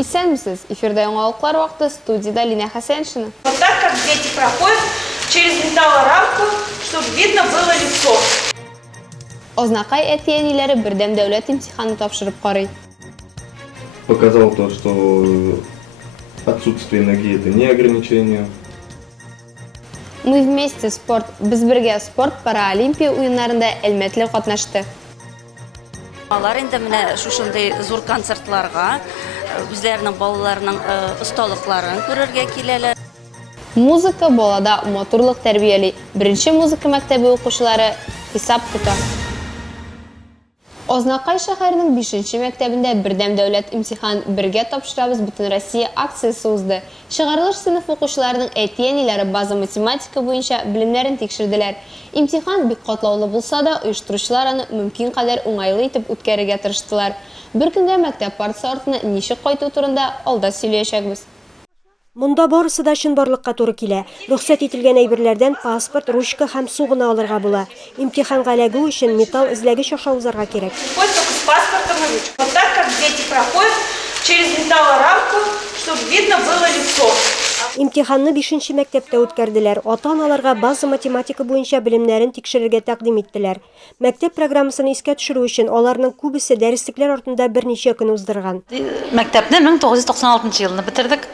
Исәнмесез, эфирда яңалыклар вакыты, студияда Лина Хасеншина. Вот так, как дети проходят через металлорамку, чтобы видно было лицо. Ознакай әтиәниләре бердәм дәүләт имтиханы тапшырып карый. Показал то, что отсутствие ноги – это не ограничение. Мы вместе спорт, без бергә спорт паралимпия уеннарында әлмәтле катнашты. Алар инде менә шушындай зур концертларга үзләренең балаларының осталыкларын күрергә киләләр. Музыка балада моторлык тәрбияли. Беренче музыка мәктәбе укучылары хисап тота. Ознакай шәһәренең 5-нче мәктәбендә бердәм дәүләт имтихан бергә тапшырабыз бөтен Россия акциясе узды. Чыгарылыш сыйныф укучыларының әтиәниләре база математика буенча белемнәрен тикшерделәр. Имтихан бик катлаулы булса да, оештыручылар аны мөмкин кадәр уңайлы итеп үткәрергә тырыштылар. Бер көндә мәктәп партасы артына ничек кайту турында алда сөйләячәкбез. Монда барысы да чынбарлыкка туры килә. Рөхсәт ителгән әйберләрдән паспорт, ручка һәм су гына алырга була. Имтиханга эләгү өчен металл эзләгеч аша узарга кирәк. Ходят только с паспортом и ручкой. Вот так, как дети проходят через металлорамку, чтобы видно было лицо. Имтиханны 5-нче мәктәптә үткәрделәр. Ата-аналарга база математика буенча белемнәрен тикшерергә тәкъдим иттеләр. Мәктәп программасын искә төшерү өчен аларның күбесе дәреслекләр артында берничә көн уздырган. Мәктәпне 1996 елны бетердек.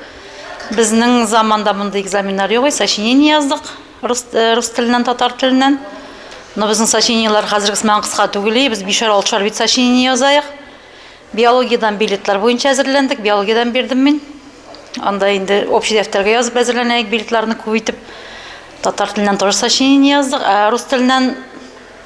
Безнең заманда мондай экзаменнар юк, сочинение яздык. Рус теленнән, татар теленнән. Но безнең сочинениелар хәзергесеннән кыска түгел, без 5-6 бит сочинение язаек. Биологиядан билетлар буенча әзерләндек, биологиядан бирдем мин. Анда инде общий дәфтәргә язып әзерләнәек, билетларны күп итеп. Татар теленнән тоже сочинение яздык, рус теленнән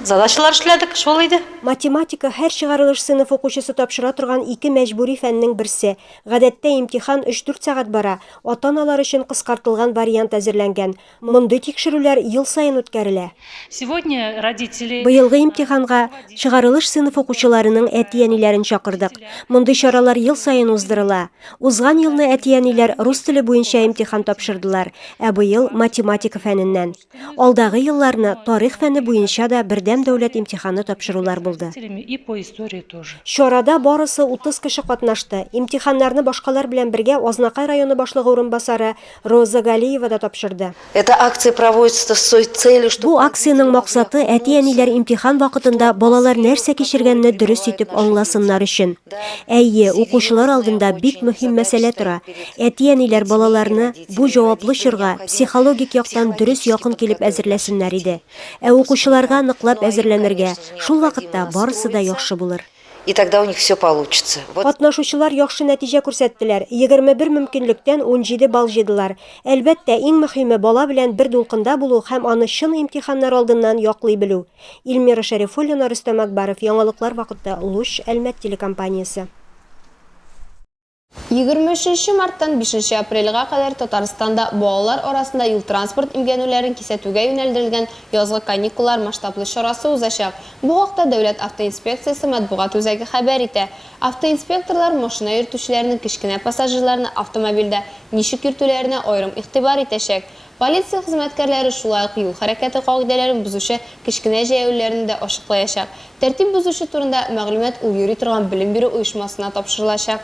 задачалар эшләдек, шул иде. Математика һәр чыгарылыш сыйныф укучысы тапшыра торган 2 мәҗбүри фәннең берсе. Гадәттә имтихан 3-4 сәгать бара. Ата-аналар өчен кыскартылган вариант әзерләнгән. Мондый тикшерүләр ел саен үткәрелә. Сегодня родители... Быелгы имтиханга чыгарылыш сыйныф укучыларының әтиәниләрен чакырдык. Мондый чаралар ел саен уздырыла. Узган елны әтиәниләр рус теле буенча имтихан тапшырдылар, ә быел математика фәненнән. Алдагы елларны тарих фәне буенча да бердәм дәүләт имтиханы тапшырулар булды. И по истории тоже. Чарада барысы 30 кеше катнашты. Имтиханнарны башкалар белән бергә Азнакай районы башлыгы урынбасары Роза Галиева да тапшырды. Эта акция проводится с той целью, что... Бу акциянең максаты әти-әниләр имтихан вакытында балалар нәрсә кичергәнне дөрес итеп аңласыннар өчен. Әйе, укучылар алдында бик мөһим мәсьәлә тора. Әти-әниләр балаларны бу җаваплы чорга психологик яктан дөрес якын килеп әзерләсеннәр иде. Ә укучыларга ныклап әзерләнергә, шул вакытта барысы да яхшы булыр. И тогда у них все получится. Катнашучылар яхшы нәтиҗә күрсәттеләр. 21 мөмкинлектән 17 балл җыйдылар. Әлбәттә, иң мөһиме бала белән бер дулкында булу һәм аны чын имтиханнар алдыннан яклый белү. Илмира Шәрифуллина, Рөстәм Акбаров, Яңалыклар вакытта, Луч, Әлмәт телекомпаниясе. 23 марттан 5 апрельгә кадәр Татарстанда балалар арасында юл транспорт имгәнүләрен кисәтүгә юнәлдерелгән язгы каникуллар масштаблы чарасы узачак. Бу вакытта Дәүләт автоинспекциясе матбугат үзәге хәбәр итә. Автоинспекторлар машина йөртүчеләрнең кечкенә пассажирларны автомобильдә ничек йөртүләренә аерым игътибар итәчәк. Полиция хезмәткәрләре шулай ук юл хәрәкәте кагыйдәләрен бузучы кечкенә җәяүләрне дә ачыклаячак. Тәртип бузучы турында мәгълүмат ул йөри торган белем бирү оешмасына тапшырылачак.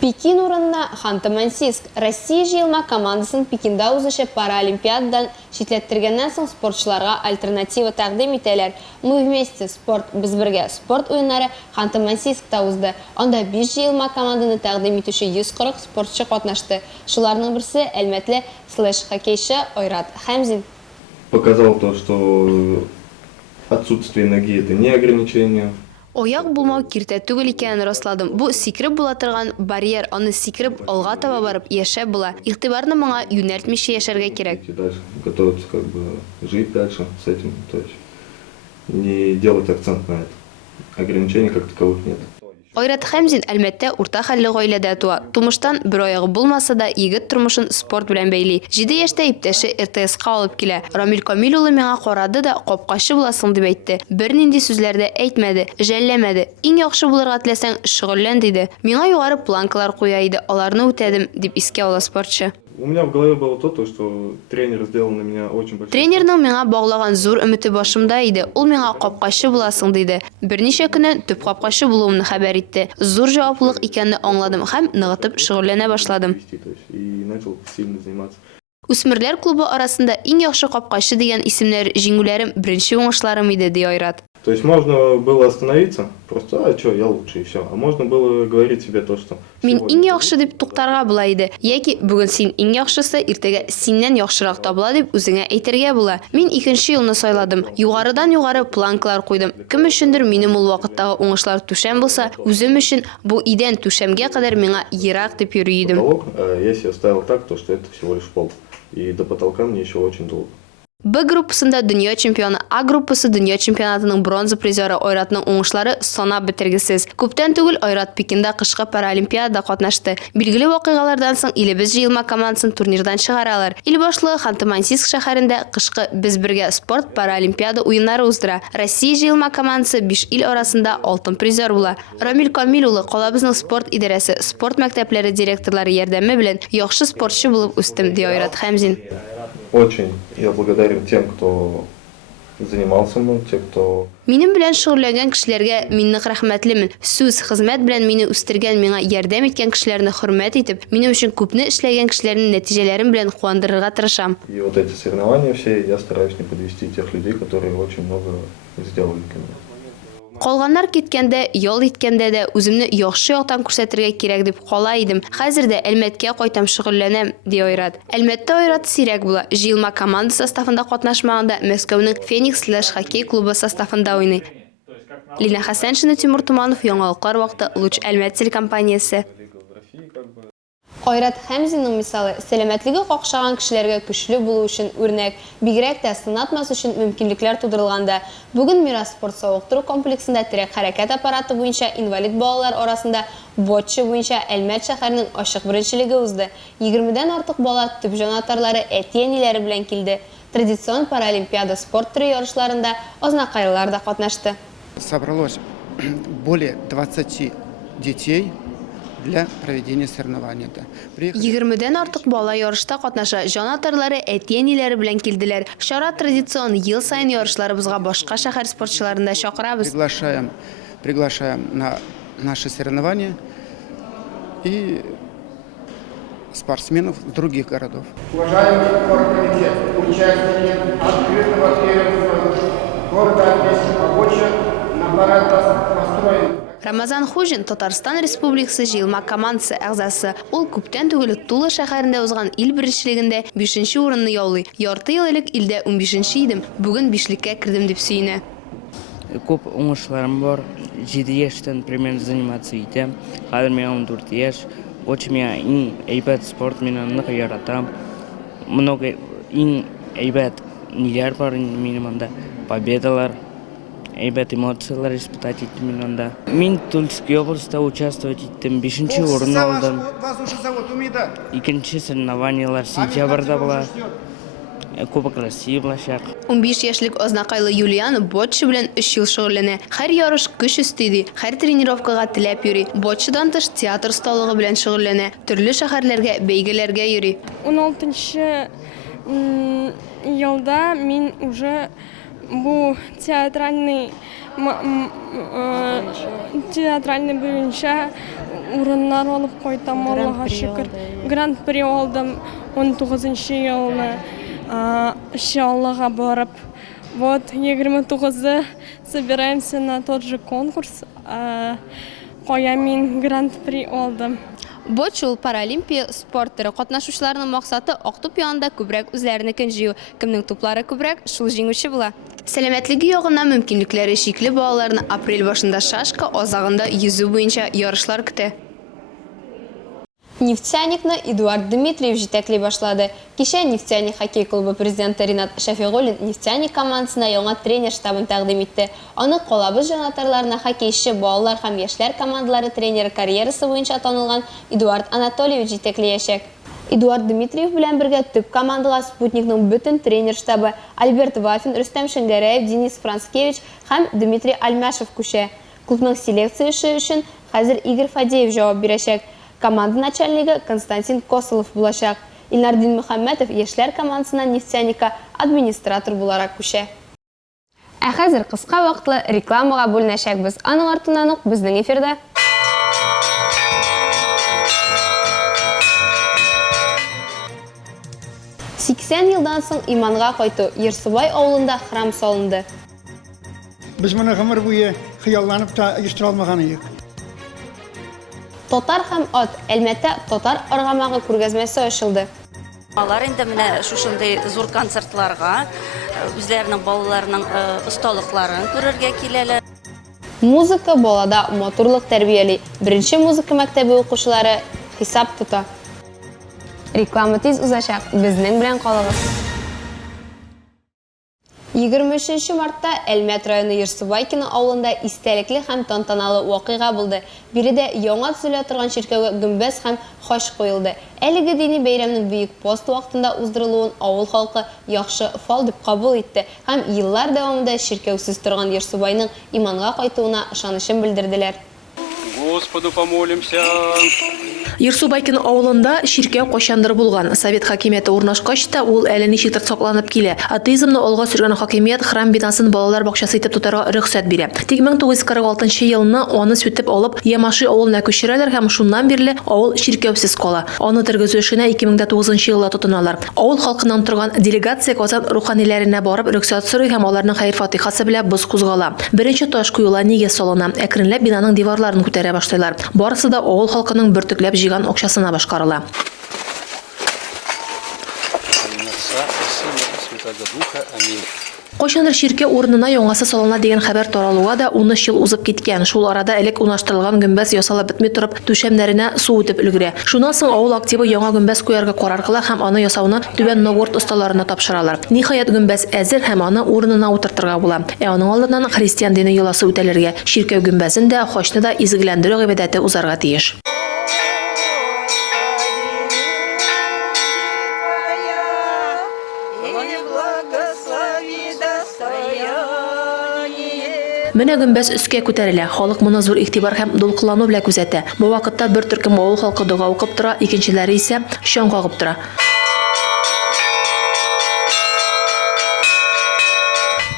Пекин урынына Ханты-Мансийск Россия җыелма командасын Пекинда узучы паралимпиададан читләттергәннән соң спортчыларга альтернатива тәкъдим итәләр. Мы вместе спорт, без бергә спорт уеннары Ханты-Мансийскта узды. Анда 5 җыелма команданы тәкъдим итүче 140 спортчы катнашты. Шуларның берсе әлмәтле слэш-хоккейчы Ойрат Хәмзин. Показал то, что отсутствие ноги – это не ограничение. Ояк булмау киртә түгел икәнен расладым. Бу сикереп була торган барьер, аны сикереп алга таба барып яшәп була. Игътибарны моңа юнәлтмичә яшәргә кирәк. Готовиться как бы жить дальше с этим, то есть не делать акцент на это. Ограничений как таковых нет. Ойрат Хәмзин әлбәттә урта хәлле гаиләдә туа. Тумыштан бер аягы булмаса да, егет тормышын спорт белән бәйли. 7 яшьтә иптәше РТС-ка алып килә. Рамил Камил улы миңа карады да, капкачы буласың дип әйтте. Бернинди сүзләрдә әйтмәде, жәлләмәде. Иң яхшы булырга теләсәң, шөгыльлән диде. Миңа югары планкалар куя иде, аларны үтәдем, дип искә ала спортчы. У меня в голове было то, что тренер сделал на меня очень большой... Тренерның миңа баглаган зур өмете башымда иде. Ул миңа капкачы буласың диде. Берничә көннән төп капкачы булуымны хәбәр итте. Зур җаваплылык икәнне аңладым һәм ныгытып шөгыльләнә башладым. И начал сильно заниматься. Үсмерләр клубы арасында иң яхшы капкачы дигән исемнәр җиңүләрем, беренче уңышларым иде, ди Айрат. То есть можно было остановиться, просто, а что, я лучше и все. А можно было говорить себе то, что... Мин иң яхшы дип туктарга була иде. Яки бүген син иң яхшысы, иртәгә синнән яхшырак табыла дип үзеңә әйтергә була. Мин икенче елны сайладым. Югарыдан югары планкалар куйдым. Кем өчендер минем ул вакыттагы уңышлар түшәм булса, үзем өчен бу идән түшәмгә кадәр миңа ерак дип йөри идем. Потолок, я себе ставил так, то, что это всего лишь пол. И до потолка мне еще очень долго. Б группасында дөнья чемпионы, А группасы дөнья чемпионатының бронза призеры Айратның уңышлары санап бетергесез. Күптән түгел Айрат Пекинда кышкы паралимпиадада катнашты. Билгеле вакыйгалардан соң илебез җыелма командасын турнирдан чыгаралар. Ил башлыгы Ханты-Мансийск шәһәрендә кышкы без бергә спорт паралимпиада уеннары уздыра. Россия җыелма командасы 5 ил арасында алтын призер була. Рамил Камил улы калабызның спорт идарәсе, спорт мәктәпләре директорлары ярдәме белән яхшы спортчы булып үстем, ди Айрат Хәмзин. Очень я благодарен тем, кто занимался мной, те, кто... Минем белән шөгыльләнгән кешеләргә мин нык рәхмәтлемен. Сүз, хезмәт белән мине үстергән, миңа ярдәм иткән кешеләрне хөрмәт итеп, минем өчен күпне эшләгән кешеләрнең нәтиҗәләрен белән куандырырга тырышам. И вот эти соревнования все, я стараюсь не подвести тех людей, которые очень много сделали для меня. Калганнар киткәндә, ял иткәндә дә үземне яхшы яктан күрсәтергә кирәк дип кала идем. Хәзер дә Әлмәткә кайтам шөгыльләнәм, ди Айрат. Әлмәттә Айрат сирәк була. Җыелма команда составында катнашмаганда Мәскәүнең Феникс хоккей клубы составында уйный. Лина Хәсәншина, Тимур Туманов, Яңалыклар вакыты, Луч Әлмәт телекомпаниясе. Айрат Хәмзинның мисалы сәламәтлеге какшаган кешеләргә көчле булу өчен үрнәк, бигрәк тә сынатмас өчен мөмкинлекләр тудырылганда. Бүген Мирас спорт сауыктыру комплексында терәк хәрәкәт аппараты буенча инвалид балалар арасында боччы буенча Әлмәт шәһәренең ачык беренчелеге узды. 20дән артык бала төп җанатарлары әти-әниләре белән килде. Традицион паралимпиада спорт түрі ярышларында ознакайлар да катнашты. Собралось более 20 детей для проведения соревнований. 20дән артык бала ярышта катнаша, җанатарлары әти-әниләре белән килделәр. Шара традицион ел сайын ярышларыбызга башка шәһәр спортчыларын да чакырабыз. Приглашаем на наши соревнования и спортсменов других городов. Уважаемый оргкомитет, участники открытого первенства города Бесин-Побочья на парад построен. Рамазан Хужин Татарстан Республикасы җыелма командасы әгъзасы. Ул күптән түгел Тула шәһәрендә узган ил беренчелегендә 5нче урынны яулый. Ярты ел элек илдә 15нче идем. Бүген 5леккә кирдем дип сөенә. Күп уңышларым бар. 7 яшьтән примерно заниматься итәм. Хәзер миңа 14 яшь. Очень миңа иң әйбәт спорт мине нык яратам. Много иң әйбәт ниләр бар минем анда. Победалар. Әйбәт эмоциялар испытать иттем мин анда. Мин Тульской областьта участвовать иттем. 5нче урын алдым. 2нче соревнованиялар сентябрьдә була. Кубок России булачак. 15 яшьлек ознакайлы Юлиан боччы белән 3 ел шөгыльләнә. Һәр ярыш көч өстиди, һәр тренировкага теләп йөри. Боччыдан тыш театр осталыгы белән шөгыльләнә. Төрле шәһәрләргә, бәйгеләргә йөри. 16 елда мин уже бу театральный буенча урыннар алып кайтам, Аллага шөкер. Гран-при алдым 19 елны. Иншаллага барып. Вот 29-да собираемся на тот же конкурс. Кая мин гран-при алдым. Боччы ул паралимпия спорт түрі. Катнашучыларның максаты актуп янында күбрәк үзләренекен җыю. Кемнең туплары күбрәк, шул җиңүче була. Сәламәтлеге ягыннан мөмкинлекләре шикле балаларны апрель башында шашка, азагында йөзү буенча ярышлар көтә. Нефтяникны Эдуард Дмитриев җитәкли башлады. Кичә Нефтяник хоккей клубы президенты Ринат Шәфигуллин Нефтяник командасына яңа тренер штабын тәкъдим итте. Аны калабыз җанатарларына хоккейчы балалар һәм яшьләр командалары тренеры карьерасы буенча танылган Эдуард Анатольевич җитәкләячәк. Эдуард Дмитриев белән бергә төп командага Спутникның бөтен тренер штабы Альберт Вафин, Рөстәм Шәңгәрәев, Денис Францкевич һәм Дмитрий Альмашев күчә. Клубның селекциясе өчен хәзер Игорь Фадеев җавап бирәчәк. Команда начальнигы Константин Косолов булачак. Илнардин Мөхәммәтов яшьләр командасына нефтяника администратор буларак күчә. Ә хәзер кыска вакытлы рекламага бүленәчәкбез. Аның артыннан ук безнең эфирдә 80 елдан соң иманга кайту Ерсубай авылында храм салынды. Biz bunu ömür boyu hıyallanıp da yıştıra almağanıyıq. Татар һәм ат Әлмәттә татар аргамагы күргәзмәсе ачылды. Алар инде менә шушындай зур концертларга үзләренең балаларының осталыкларын күрергә киләләр. Музыка балада моторлык тәрбияли. Беренче музыка мәктәбе укучылары хисап тота. Реклама тиз узачак. Безнең белән калыгыз. 23 мартта Әлмәт районы Ерсубайкино авылында истәлекле һәм тантаналы вакыйга булды. Биредә яңа төзелә торган чиркәүгә гөмбәз һәм хаҗ куелды. Әлеге дини бәйрәмнең бөек пост вакытында уздырылуын авыл халкы яхшы фал дип кабул итте һәм еллар дәвамында чиркәүсез торган Ерсубайның иманга кайтуына ышанычын белдерделәр. Господу помолимся. Ерсубайкино авылында чиркәү кайчандыр булган. Совет хакимияте урнашкач та ул әле ничектер сакланып килә. Атеизмны алга сөргән хакимият храм бинасын балалар бакчасы итеп тотарга рөхсәт бирә. Тик 1946 елны аны сүтеп алып Ямаши авылына күчерәләр һәм шуннан бирле авыл чиркәүсез кала. Аны тергезү эшенә 2009 елда тотыналар. Авыл халкынан торган делегация Казан руханиләренә барып рөхсәт сорый һәм аларның хәйр-фатихасы белән боз кузгала. Беренче таш куела нигә салына. Әкренләп бинаның диварларын күтәрә башлыйлар. Барысы да авыл халкының бөртекләп җыйган акчасына башкарыла. Кайчандыр чиркәү урынына яңасы салына дигән хәбәр таралуга да 13 ел узып киткән. Шул арада элек унаштырылган гөмбәз ясалып бетми торып, түшәмнәренә су үтеп өлгерә. Шуннан соң авыл активы яңа гөмбәз куярга карар кыла һәм аны ясауны Түбән Новгород осталарына тапшыралар. Ниһаять гөмбәз әзер һәм аны урынына утыртырга була. Аның алдыннан христиан дине йоласы үтәлергә, чиркәү гөмбәзен дә, хаҗны да изгеләндерү гыйбадәте узарга тиеш. Менә гөмбәз өскә күтәрелә. Халык моны зур игътибар һәм дулкынлану белән күзәтә. Бу вакытта бер төркем авыл халкы дуга укып тора, икенчеләре исә шаң кагып тора.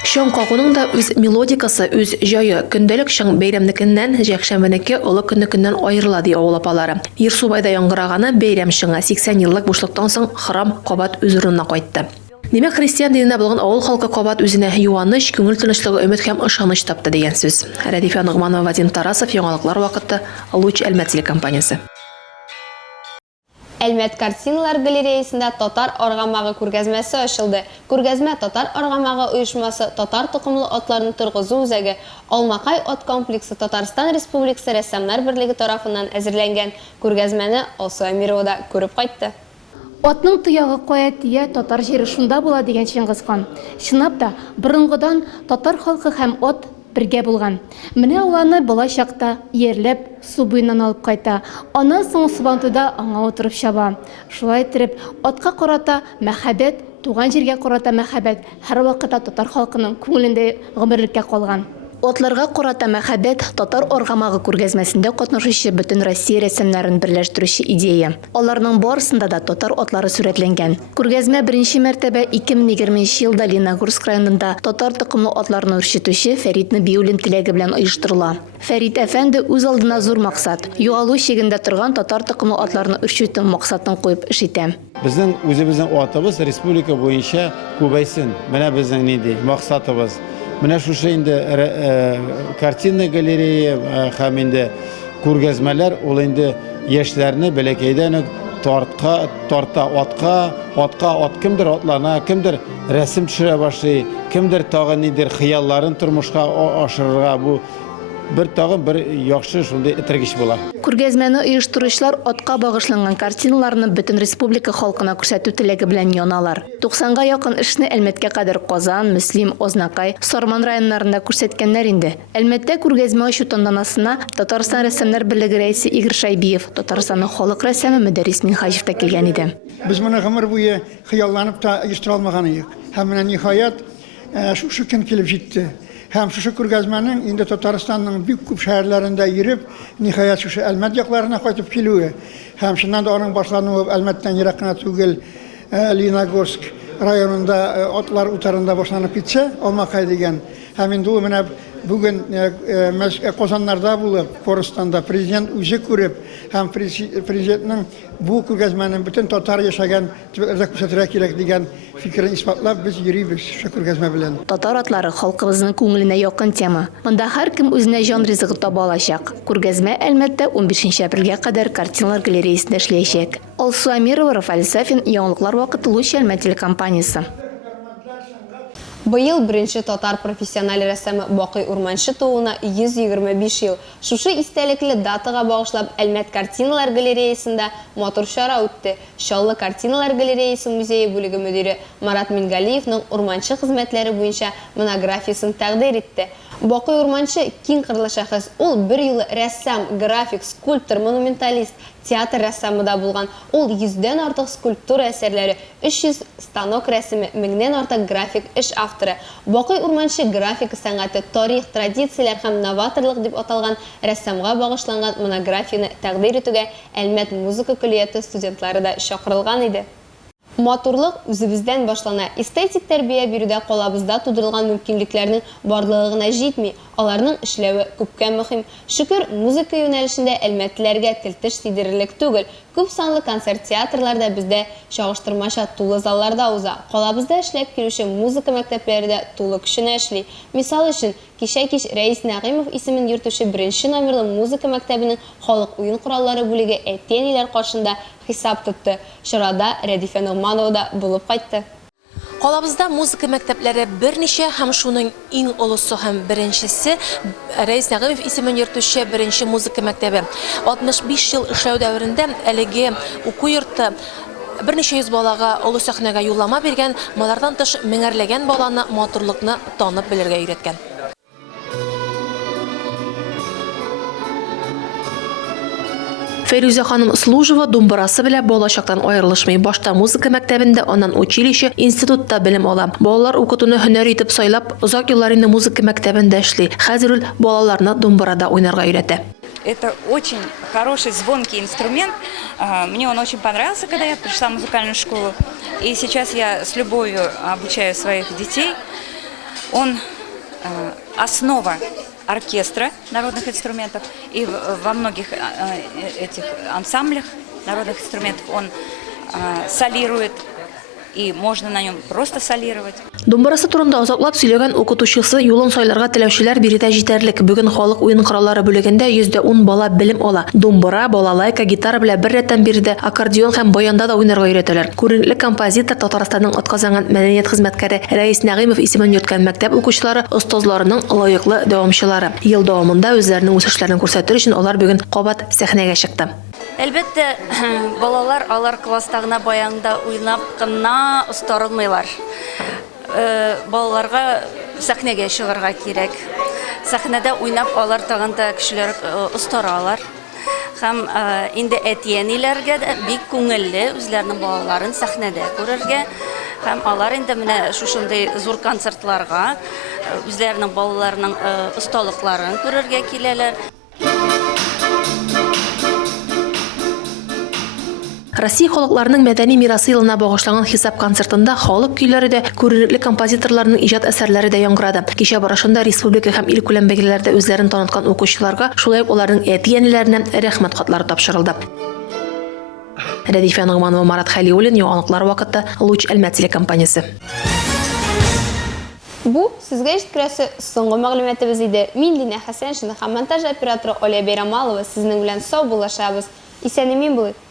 Шаң кагуның да үз мелодикасы, үз җае. Көндәлек шаң бәйрәмнекеннән, җәкшәмбенеке олы көннекеннән аерыла ди авыл апалары. Ерсубайда яңгыраганы бәйрәм шаңы 80 еллык бушлыктан соң храм кабат үз урынына кайтты. Димәк, христиан диненә булган авыл халкы кабат үзенә юаныч, күңел тынычлыгы, өмет һәм ышаныч тапты дигән сүз. Рәдифә Нугманова, Вадим Тарасов, яңалыклар вакыты, Луч Әлмәт телекомпаниясе. Әлмәт картиналар галереясында татар аргамагы күргәзмәсе ачылды. Күргәзмә татар аргамагы оешмасы татар тукымлы атларны торгызу үзәге Алмакай ат комплексы Татарстан Республикасы рәссамнар берлеге тарафыннан әзерләнгән. Күргәзмәне Алсу Әмирова да күреп кайтты. Атның туягы кая тия, татар җире шунда була дигән Чингизхан. Чынлап да, борынгыдан татар халкы һәм ат бергә булган. Менә ул аны балачакта ерләп су буеннан алып кайта. Аннан соң Субантуда аңа утырып чаба. Шулай итеп, атка карата мәхәббәт, туган җиргә карата мәхәббәт һәр вакытта татар халкының күңелендә гомерлеккә калган. Атларга карата мәхәббәт татар аргамагы күргәзмәсендә катнашучы бөтен Россия рәссамнарын берләштерүче идея. Аларның барысында да татар атлары сурәтләнгән. Күргәзмә беренче мәртәбә 2020 елда Леногорск районында татар тукымлы атларны үрчетүче Фәрит Нәбиуллин теләге белән оештырыла. Фәрит әфәнде үз алдына зур максат. Юалу чигендә торган татар тукымлы атларны үрчетү максатын куеп эш итә. Безнең үзебезнең атыбыз республика буенча күбәйсен. Менә безнең нинди максатыбыз. Менә шушы инде картина галерея һәм инде күргәзмәләр ул инде яшьләрне бәләкәйдән тарта атка кемдер атлана, кемдер рәсем төшерә башлый, кемдер тагын нидер хыялларын тормышка ашырырга бу бер яхшы шундый этергеч була. Күргәзмәне оештыручылар атка багышланган картиналарны бөтен республика халкына күрсәтү теләге белән яналар. 90-га якын эшне Әлмәткә кадәр Казан, Мөслим, Ознакай, Сарман районнарында күрсәткәннәр инде. Әлмәттә күргәзмә ачу тантанасына Татарстан рәссамнар берлеге рәисе Игорь Шайбиев, Татарстанның халык рәссамы Мөдәррис Минхаҗев та килгән иде. Без моны гомер буе хыялланып та оештыра алмаганыйк. Һәм менә ниһаять шушы көн килеп җитте. Һәм шушы күргәзмәнең инде Татарстанның бик күп шәһәрләрендә йөреп, ниһаять шушы Әлмәт якларына кайтып килүе, һәм шуннан да аның башлануы Әлмәттән ерак кына түгел, Лениногорск районында атлар утарында башланып китсә, Алмакай дигән. Һәм инде ул менә бүген Казаннарда булып, Корыстанда президент үзе күреп, һәм президентның бу күргәзмәнең бөтен татар яшәгән төбәкләрдә күрсәтергә кирәк дигән фикерен исбатлап, без йөрибез шушы күргәзмә белән. Татар атлары халкыбызның күңеленә якын тема. Монда һәркем үзенә җан ризыгы таба алачак. Күргәзмә Әлмәттә 15 апрельгә кадәр картиналар галереясында эшләячәк. Алсу Амирова, Рафаэль Сафин, Яңалыклар вакыты, Луч Әлмәт телекомпаниясе. Быел беренче татар профессиональ рәссамы Бакый Урманчы тууына 125 ел. Шушы истәлекле датага багышлап Әлмәт картиналар галереясында матур чара үтте. Шаллы картиналар галереясы музее бүлеге мөдире Марат Мингалиевның Урманчы хезмәтләре буенча монографиясын тәкъдим итте. Бакый Урманчы киң кырлы шәхес. Ул бер юлы рәссам, график, скульптор, монументалист, театр рәссамы да булган. Ул 100дән артык скульптура әсәрләре, 300 станок рәсеме, 1000дән артык график эш авторы. Бакый Урманчы графика сәнгате, тарих, традицияләр һәм новаторлык дип аталган рәссамга багышланган монографияны тәкъдим итүгә Әлмәт музыка коллегияты студентлары да чакырылган иде. Матурлык үзебездән башлана. Эстетик тәрбия бирүдә калабызда тудырылган мөмкинлекләрнең барлыгы гына җитми. Аларның эшләве күпкә мөһим. Шөкер, музыка юнәлешендә әлмәтләргә тел-теш сидерерлек түгел. Күп санлы концерт театрларда бездә чагыштырмача тулы залларда уза. Калабызда эшләп килүче музыка мәктәпләрендә тулы көченә эшли. Мисал өчен, кич Рәис Нәгыймов исемен йөртүче 1нче номерлы музыка мәктәбенең халык уен кораллары бүлеге әтиәниләр каршында хисап тотты. Чарада Рәдифә Ногманова да булып кайтты. Калабызда музыка мәктәпләре берничә һәм шуның иң олысы һәм беренчесе Рәис Нәгыймов исемен йөртүче 1нче музыка мәктәбе. 65 ел эшләү дәверендә әлеге уку йорты берничә йөз балага олы сәхнәгә юллама биргән, малардан тыш меңәрләгән баланы матурлыкны танып белергә өйрәткән. Фәрүзә ханым Служева думбырасы белән балачактан аерылышмый. Башта музыка мәктәбендә, аннан училище, институтта белем ала. Балалар укытуны һөнәр итеп сайлап, озак еллар инде музыка мәктәбендә эшли. Хәзер ул балаларны думбырада уйнарга өйрәтә. Это очень хороший звонкий инструмент. Мне он очень понравился, когда я пришла в музыкальную школу. И сейчас я с любовью обучаю своих детей. Он основа оркестра народных инструментов, и во многих этих ансамблях народных инструментов он солирует, и можно на нем просто солировать. Думбырасы турында озаклап сөйләгән укытучысы юлын сайларга теләүчеләр биредә җитәрлек. Бүген халык уен кораллары бүлегендә 110 бала белем ала. Думбыра, балалайка, гитара белән бер рәттән биредә аккордеон һәм баянда да уйнарга өйрәтәләр. Күренекле композитор, Татарстанның атказанган мәдәният хезмәткәре Рәис Нәгыймов исемен йөрткән мәктәп укучылары остазларының лаеклы дәвамчылары. Ел дәвамында үзләренең үсешләрен күрсәтер өчен алар бүген кабат сәхнәгә чыкты. Әлбәттә, балалар алар класста гына баянда уйнап кына остарылмыйлар. Балаларга сәхнәгә чыгарга кирәк. Сәхнәдә уйнап алар тагын да кешеләр остаралар. Һәм инде әтиәниләргә дә бик күңелле үзләренең балаларын сәхнәдә күрергә. Һәм алар инде менә шушындай зур концертларга үзләренең балаларының осталыкларын күрергә киләләр. Россия халыкларының мәдәни мирасы елына багышланган хисап концертында халык көйләре дә, күренекле композиторларның иҗат әсәрләре дә яңгырады. Кичә барышында республика һәм ил күләм бәйгеләрдә үзләрен таныткан укучыларга, шулай ук аларның әти-әниләренә рәхмәт хатлары тапшырылды. Рәдифә Ногманова, Марат Хәлиуллин, Яңалыклар вакыты, Луч Әлмәт телекомпаниясе. Бу сезгә җиткерәсе соңгы мәгълүматыбыз иде. Мин Лина Хәсәншина һәм монтаж операторы Оля Бейрамалова сезнең белән сау булашабыз. Исән-имин булыйк.